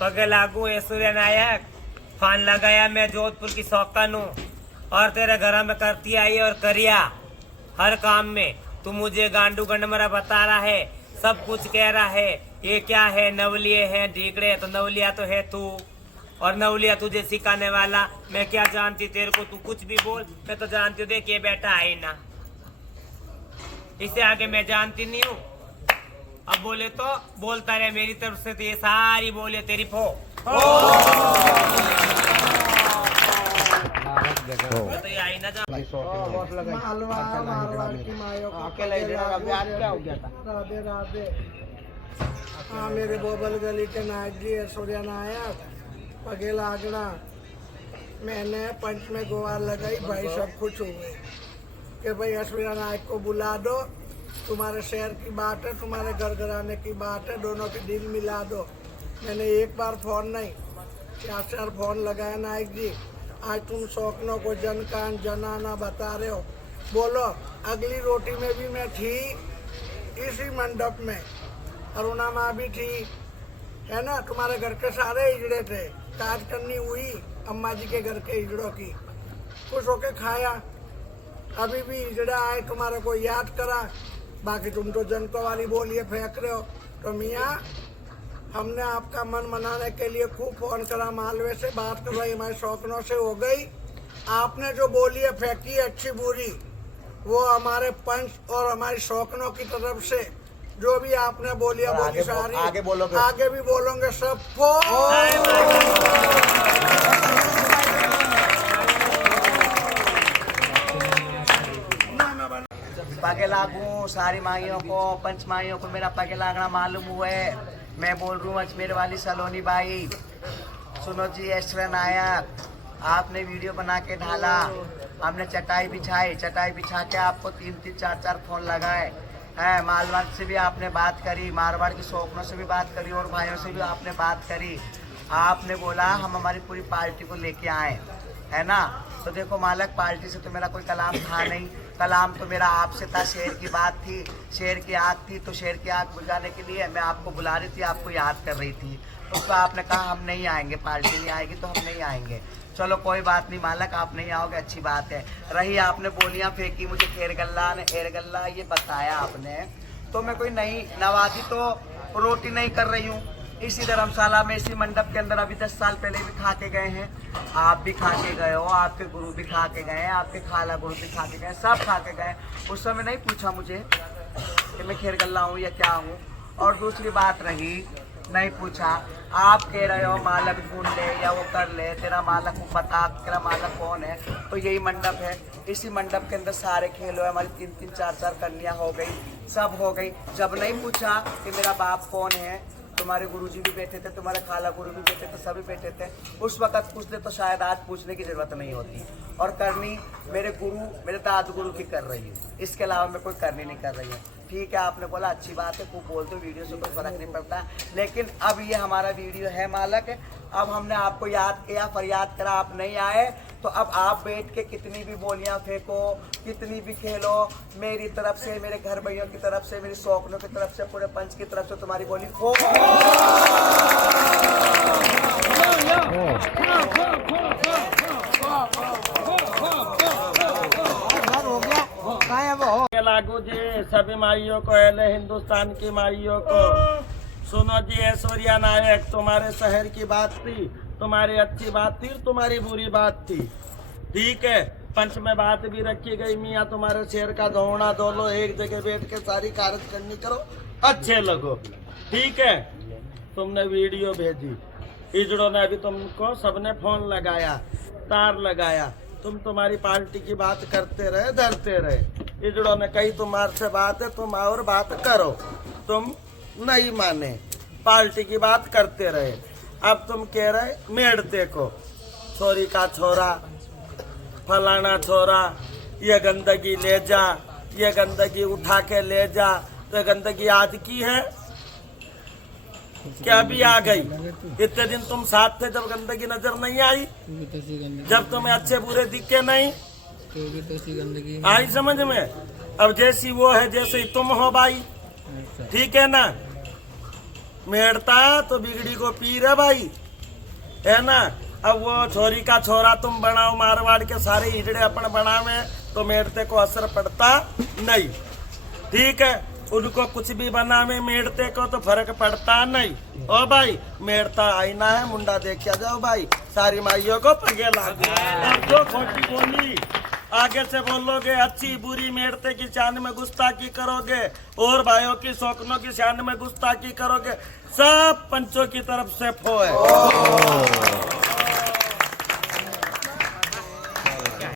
पग लागू है सूर्य नायक, फान लगाया मैं जोधपुर की शौकन हूँ और तेरे घर में करती आई और करिया हर काम में। तू मुझे गांडू गंडमरा बता रहा है, सब कुछ कह रहा है। ये क्या है, नवलिये है ढीकड़े, तो नवलिया तो है तू और नवलिया तुझे सिखाने वाला। मैं क्या जानती तेरे को, तू कुछ भी बोल, मैं तो जानती हूँ। देख ये बेटा है ना, इससे आगे मैं जानती नहीं हूँ। अब बोले तो बोलता रहे, मेरी तरफ से तो ये सारी बोले तेरी फो। तो ये आई ना जा राधे राधे। हाँ मेरे बोबल गली के नायक जी है सूर्य नायक, पगे लागना। मैंने पंच में गुहार लगाई, भाई सब खुश हुए कि भाई सूर्य नायक को बुला दो, तुम्हारे शहर की बात है, तुम्हारे घर घराने की बात है, दोनों के दिल मिला दो। मैंने एक बार फोन नहीं 4 फोन लगाया नायक जी। आज तुम शौकनों को जन कान जनाना बता रहे हो। बोलो अगली रोटी में भी मैं थी इसी मंडप में, अरुणा माँ भी थी, है ना। तुम्हारे घर के सारे इजड़े थे, काज करनी हुई अम्मा जी के घर के इजड़ों की, खुश होके खाया। अभी भी इजड़ा आए तुम्हारे को याद करा, बाकी तुम तो जनता वाली बोलिए फेंक रहे हो। तो मियाँ हमने आपका मन मनाने के लिए खूब फोन करा, मालवे से बात करवाई, हमारे शौकनों से हो गई। आपने जो बोलिए फेंकी अच्छी बुरी, वो हमारे पंच और हमारी शौकनों की तरफ से जो भी आपने बोलिया बोली सारी आगे बोलोगे, आगे भी बोलोगे सबको। पगे लागू सारी माइयों को, पंच माइयों को मेरा पगे लागना मालूम हुआ है। मैं बोल रहा हूँ अजमेर वाली सलोनी बाई। सुनो जी ऐश्वर्या नायक, आपने वीडियो बना के ढाला, हमने चटाई बिछाई, चटाई बिछा के आपको 3-3 4-4 फोन लगाए है। मालवाड़ से भी आपने बात करी, मारवाड़ की शौकनों से भी बात करी और भाइयों से भी आपने बात करी। आपने बोला हम हमारी पूरी पार्टी को लेके आए, है ना। तो देखो मालक, पार्टी से तो मेरा कोई कलाम था नहीं, कलाम तो मेरा आपसे था। शेर की बात थी, शेर की आग थी, तो शेर की आग बुझाने के लिए मैं आपको बुला रही थी, आपको याद कर रही थी। उसको आपने कहा हम नहीं आएंगे, पार्टी नहीं आएगी तो हम नहीं आएंगे। चलो कोई बात नहीं मालक, आप नहीं आओगे अच्छी बात है। रही आपने बोलियां फेंकी मुझे खेर गल्ला ने एर गल्ला ये बताया आपने, तो मैं कोई नई नवाजी तो रोटी नहीं कर रही हूँ। इसी धर्मशाला में, इसी मंडप के अंदर अभी 10 साल पहले भी खा के गए हैं, आप भी खा के गए हो, आपके गुरु भी खा के गए, आपके खाला गुरु भी खा के गए, सब खा के गए। उस समय नहीं पूछा मुझे कि मैं खेर गल्ला हूँ या क्या हूँ। और दूसरी बात रही, नहीं पूछा, आप कह रहे हो मालक ढूंढ ले या वो कर ले, तेरा मालक बता, तेरा मालक कौन है। तो यही मंडप है, इसी मंडप के अंदर सारे खेल हुए, हमारी 3-3 4-4 कन्या हो गई, सब हो गई। जब नहीं पूछा कि मेरा बाप कौन है, तुम्हारे गुरुजी भी बैठे थे, तुम्हारे खाला गुरु भी बैठे थे, सभी बैठे थे, उस वक्त पूछ ले तो शायद आज पूछने की जरूरत नहीं होती। और करनी मेरे गुरु, मेरे दादू गुरु की कर रही हूँ, इसके अलावा मैं कोई करनी नहीं कर रही हूँ। ठीक है, आपने बोला अच्छी बात है, खूब बोल दो, वीडियो से कोई फर्क नहीं पड़ता। लेकिन अब ये हमारा वीडियो है मालक, अब हमने आपको याद किया, फरियाद करा, आप नहीं आए, तो अब आप बैठ के कितनी भी बोलियां फेंको, कितनी भी खेलो, मेरी तरफ से, मेरे घर भाइयों की तरफ से, मेरी शौकनों की तरफ से, पूरे पंच की तरफ से तुम्हारी बोली फो। लागू जी सभी माइयों को, अहले हिंदुस्तान की माइयों को, सुनो जी ऐश्वर्या नायक, तुम्हारे शहर की बात थी, तुम्हारी अच्छी बात थी, तुम्हारी बुरी बात थी, ठीक है। पंच में बात भी रखी गई, मियाँ तुम्हारे शेर का दौड़ा दो लो, एक जगह बैठ के सारी कारज करनी करो, अच्छे लगो, ठीक है। तुमने वीडियो भेजी, इजड़ों ने अभी तुमको सबने फोन लगाया, तार लगाया, तुम तुम्हारी पार्टी की बात करते रहे, धरते रहे। इजड़ों ने कही तुम्हारे से बात है, तुम और बात करो, तुम नहीं माने, पार्टी की बात करते रहे। अब तुम कह रहे मेड़ देखो, छोरी का छोरा, फलाना छोरा, ये गंदगी ले जा, ये गंदगी उठा के ले जा। तो गंदगी आज की है क्या अभी आ गई? इतने दिन तुम साथ थे जब गंदगी नजर नहीं आई, जब तुम्हें अच्छे बुरे दिखे नहीं, आई समझ में। अब जैसी वो है जैसे ही तुम हो भाई, ठीक है ना। मेड़ता तो बिगड़ी को पीर है भाई, है ना। अब वो छोरी का छोरा तुम बनाओ, मारवाड़ के सारे हिजड़े अपन बनावे तो मेड़ते को असर पड़ता नहीं, ठीक है। उनको कुछ भी बनावे मेड़ते को तो फर्क पड़ता नहीं। ओ भाई मेड़ता आईना है, मुंडा देखा जाओ भाई, सारी माइयों को पगे लागो। और जो खोटी बोली आगे से बोलोगे, अच्छी बुरी मेड़ते की शान में गुस्ताखी करोगे और भाइयों की शौकनों की शान में गुस्ताखी करोगे, सब पंचों की तरफ से फो है।